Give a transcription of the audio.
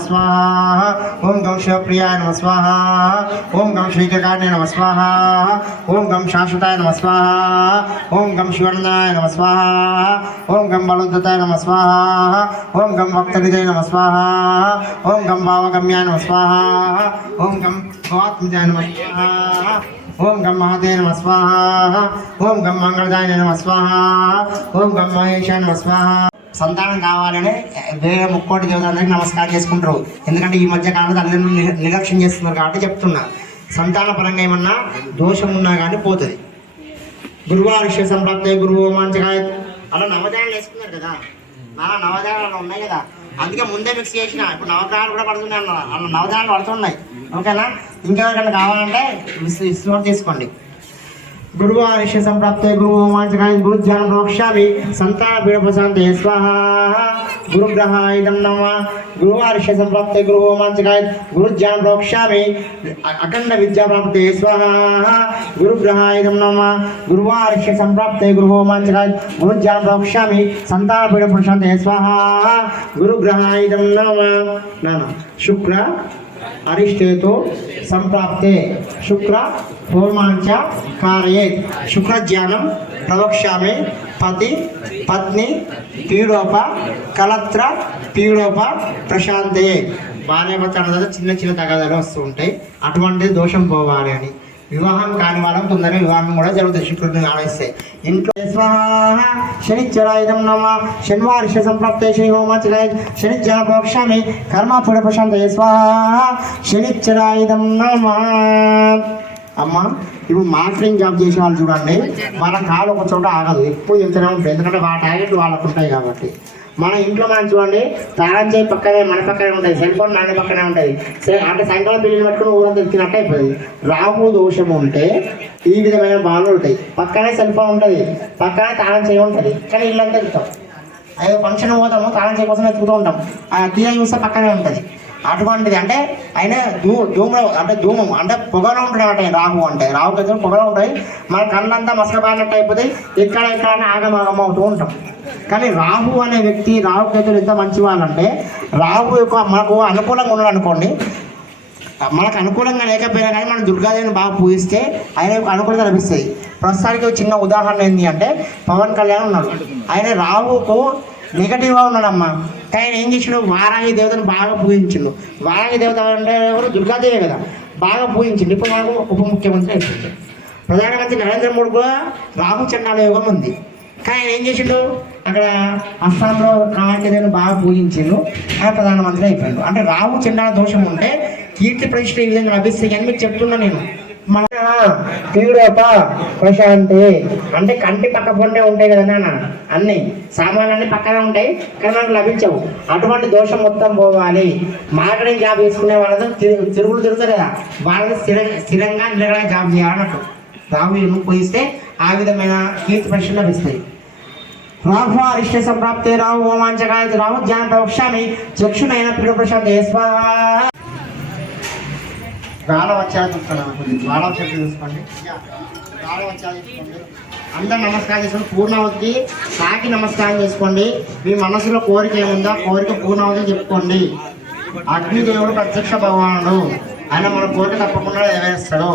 స్వాహ ఓం గం శివప్రియాయ నమ స్వాహ ఓం గం శ్రీకకార్య నమ స్వాహ ఓం గం శాశ్వతాయ నమ స్వాహ ఓం గం శివర్ణాయ నమ స్వాహ ఓం గం బలోద్ధతాయ నమ స్వాహ ఓం గం భక్తవిజయ నమ స్వాహ ఓం గం భావగమ్యాయ నమ స్వాహ ఓం గం భవాత్మజాయ నమ స్వాహ ఓం గం మహదే నమ స్వాహ ఓం గం మంగళదాయ నమ స్వాహ ఓం గం మహేశాయ నమ స్వాహ సంతానం కావాలని వేరే ముక్కోటి దేవతలందరికీ నమస్కారం చేసుకుంటారు. ఎందుకంటే ఈ మధ్య కాలంలో తల్లిదండ్రులు నిర్లక్ష్యం చేస్తున్నారు కాబట్టి చెప్తున్నా. సంతాన పరంగా ఏమన్నా దోషం ఉన్నా కానీ పోతుంది. గురువారిష్య సంప్రాప్తే గురువు మంచిగా అలా నవదానాలు వేసుకున్నారు కదా. నా నవదానాలు అలా ఉన్నాయి కదా. అందుకే ముందే మిక్స్ చేసిన. ఇప్పుడు నవగ్రహాలు కూడా పడుతున్నాయి అన్న అలా పడుతున్నాయి. ఓకేనా? ఇంకెవరికైనా కావాలంటే విస్ తీసుకోండి. గురువారిష్య సంప్రాప్తే గురు మాంచకాయ గురు ధ్యానం ప్రోక్షామి సంతాన పీడ ప్రశాంతే స్వాహ గురుగ్రహ ఇదం నమ గురువారిష్య సంప్రాప్తే గురు మాంచకాయ గురు ధ్యానం ప్రోక్షామి అఖండ విద్యా ప్రాప్తే స్వాహ గురుగ్రహ ఇదం నమ గురువారిష్య సంప్రాప్తే గురు మాంచకాయ గురు ధ్యానం ప్రోక్షామి సంతాన పీడ ప్రశాంతే స్వాహ గురుగ్రహ ఇదం నమ నాన్న శుక్ర అరిష్టేతో సంప్రాప్తే శుక్ర హోమాంచ కారయే. శుక్ర ధ్యానం ప్రవక్ష్యామి పతి పత్ని పీడోప కలత్ర పీడోప ప్రశాంతే. భార్యాభర్త చిన్న చిన్న తగాదాలు వస్తూ ఉంటాయి. అటువంటి దోషం పోవాలి అని. వివాహం కాని వాళ్ళం తొందరగా వివాహం కూడా జరుగుతుంది. శుక్రుడిని ఆడేస్తాయి ఇంట్లో స్వాహ శనిచ్చరాయుధం నమ. శనివారిష సంప్రాప్తే శని హోమాచరాయ శనిచ్చర ప్రోక్షామి. కర్మ పుడపశాంత స్వాహ శనిచ్చరాయుధం నమ. అమ్మ ఇప్పుడు మాస్టరింగ్ జాబ్ చేసే వాళ్ళు చూడండి. వాళ్ళ కాలు ఒక చోట ఆగదు. ఎక్కువ వెళ్తూనే ఉంటుంది ఎందుకంటే వాళ్ళ టార్గెట్ వాళ్ళకు ఉంటాయి కాబట్టి. మన ఇంట్లో మనం చూడండి తాళం చేయి పక్కనే మన పక్కనే ఉంటుంది సెల్ ఫోన్ నాన్న పక్కనే ఉంటుంది. సే- అంటే సాయంకాలం పిల్లలు పట్టుకుని ఊరంతా తిరిగినట్టు అయిపోయింది రాహు దోషం ఉంటే ఈ విధమైన బాధలు ఉంటాయి. పక్కనే సెల్ ఫోన్ ఉంటుంది పక్కనే తాళం చేయి ఉంటుంది. కానీ ఇల్లంతా వెళ్తాం అదే ఫంక్షన్ పోతాము తాళం చేయి కోసం ఎత్తుకుతూ ఉంటాం. ఆ తీర చూస్తే పక్కనే ఉంటుంది. అటువంటిది అంటే ఆయన దూ అంటే ధూమం అంటే పొగలో ఉంటాడు రాహు అంటే రాహు దగ్గర పొగలో ఉంటాయి. మన కళ్ళంతా మసకబారినట్టు అయిపోతాయి ఇక్కడ ఇక్కడ అని ఆగమాగం అవుతూ ఉంటాం. కానీ రాహు అనే వ్యక్తి రాహు కేతులు ఎంత మంచి వాళ్ళంటే రాహు యొక్క మనకు అనుకూలంగా ఉన్నాడు అనుకోండి మనకు అనుకూలంగా లేకపోయినా కానీ మనం దుర్గాదేవిని బాగా పూజిస్తే ఆయన యొక్క అనుకూలత లభిస్తాయి. ప్రస్తుతానికి ఒక చిన్న ఉదాహరణ ఏంటి అంటే పవన్ కళ్యాణ్ ఉన్నాడు. ఆయన రాహుకు నెగటివ్గా ఉన్నాడమ్మా. ఆయన ఏం చేసిండు? వారాహి దేవతను బాగా పూజించిండు. వారాహి దేవత అంటే ఎవరు? దుర్గాదేవి కదా. బాగా పూజించిండు. ఇప్పుడు మనకు ఉప ముఖ్యమంత్రి అయిపోయింది ప్రధానమంత్రి నరేంద్ర మోడీ కూడా రాహు చండాల యోగం ఉంది. కానీ ఆయన ఏం చేసిండు? అక్కడ అస్సాంలో కామాఖ్యదేవిని బాగా పూజించిండు. ఆయన ప్రధానమంత్రి అయిపోయిండు. అంటే రాహు చండాల దోషం ఉంటే కీర్తి ప్రతిష్ట ఈ విధంగా లభిస్తాయి అని మీకు చెప్తున్నా నేను. మన ప్రశాంతి. అంటే కంటి పక్క పొండే ఉంటాయి కదా నాన్న అన్ని. సామాన్లన్నీ పక్కనే ఉంటాయి కానీ మనకు లభించవు. అటువంటి దోషం మొత్తం పోవాలి. మార్కెటింగ్ జాబ్ చేసుకునే వాళ్ళతో తిరుగులు తిరుగుతారు కదా. వాళ్ళని స్థిర స్థిరంగా నిలకడ జాబ్ చేయాలన్నట్టు. రాహు పోయిస్తే ఆ విధమైన కీర్తి ప్రశ్నలు లభిస్తాయి. రాహు అరిష్ట సంప్రాప్తే రాహు ఓమాంచకాయ రాహు జ్ఞాన ప్రవక్ష్యామి చక్షునైన పిడు ప్రశాంత స్వాహ గాఢ వచ్చారు చూస్తున్నాను కొద్దిగా గాఢ చూసుకోండి గాఢ వచ్చారు చూసుకోండి అందరు నమస్కారం చేసుకోండి పూర్ణావతికి సాకి నమస్కారం చేసుకోండి. మీ మనసులో కోరిక ఏముందా? కోరిక పూర్ణావతి చెప్పుకోండి. అగ్నిదేవుడు ప్రత్యక్ష భగవానుడు. ఆయన మన కోరిక తప్పకుండా నెరవేరుస్తాడు.